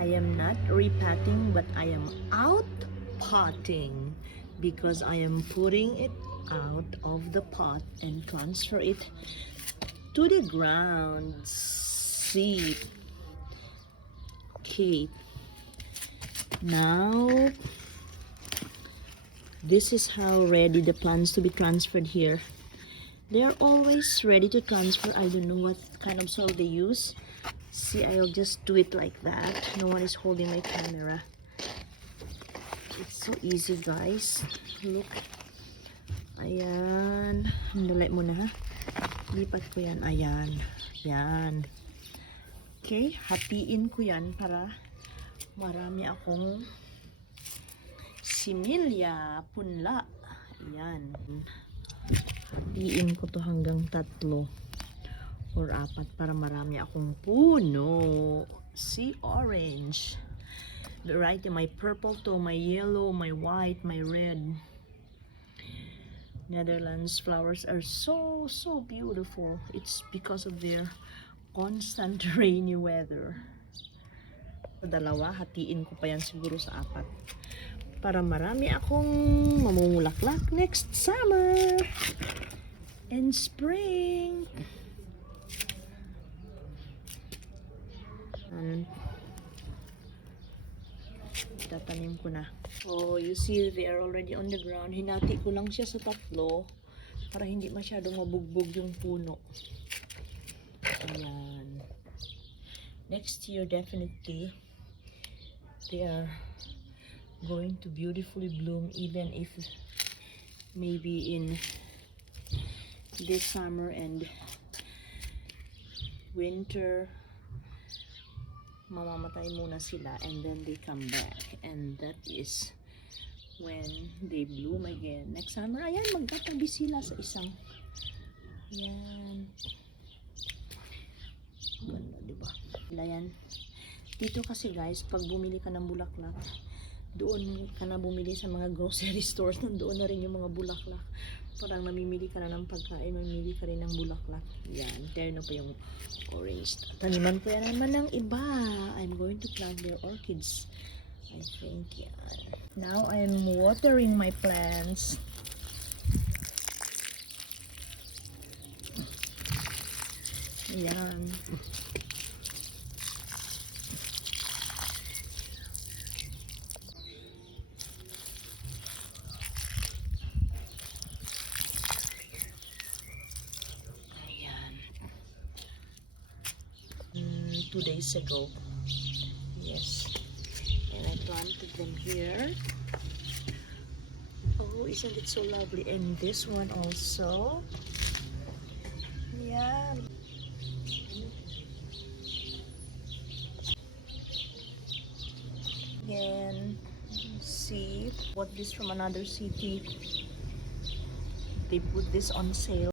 I am not repotting, but I am outpotting because I am putting it out of the pot and transfer it to the ground. See, okay, now this is how ready the plants to be transferred here. They're always ready to transfer. I don't know what kind of soil they use. See, I'll just do it like that. No one is holding my camera. It's so easy, guys. Look. Ayan. Dali mo na, ha? Lipat ko yan. Ayan. Yan. Okay. Hatiin ko yan para marami akong similya, punla. Ayan. Hatiin ko to hanggang 3 or 4 para marami akong puno. See, orange. Variety, my purple to my yellow, my white, my red. Netherlands flowers are so beautiful. It's because of their constant rainy weather. Dalawa, hatiin ko pa yan siguro sa 4 para marami akong mamumulaklak next summer and spring. Tatanim ko na. Oh, you see, they are already on the ground. Hinati ko lang siya sa 3 para hindi masyadong mabugbog yung puno. Ayan. Next year, definitely, they are going to beautifully bloom, even if maybe in this summer and winter mamamatay muna sila and then they come back, and that is when they bloom again next summer. Ayan, magtatabi sila sa isang, yan, ganda, diba? Ayan, dito kasi guys, pag bumili ka ng bulaklak, doon ka na bumili sa mga grocery stores, nandoon na rin yung mga bulaklak. Parang namimili ka na ng pagkain, mamimili ka rin ng bulaklak. Yan, terno pa yung orange. Taniman ko yan naman ng iba. I'm going to plant their orchids, I think. Yan. Now I'm watering my plants. Yan. Ayan. 2 days ago. Yes. And I planted them here. Oh, isn't it so lovely? And this one also. Yeah. Again, see, bought this from another city. They put this on sale.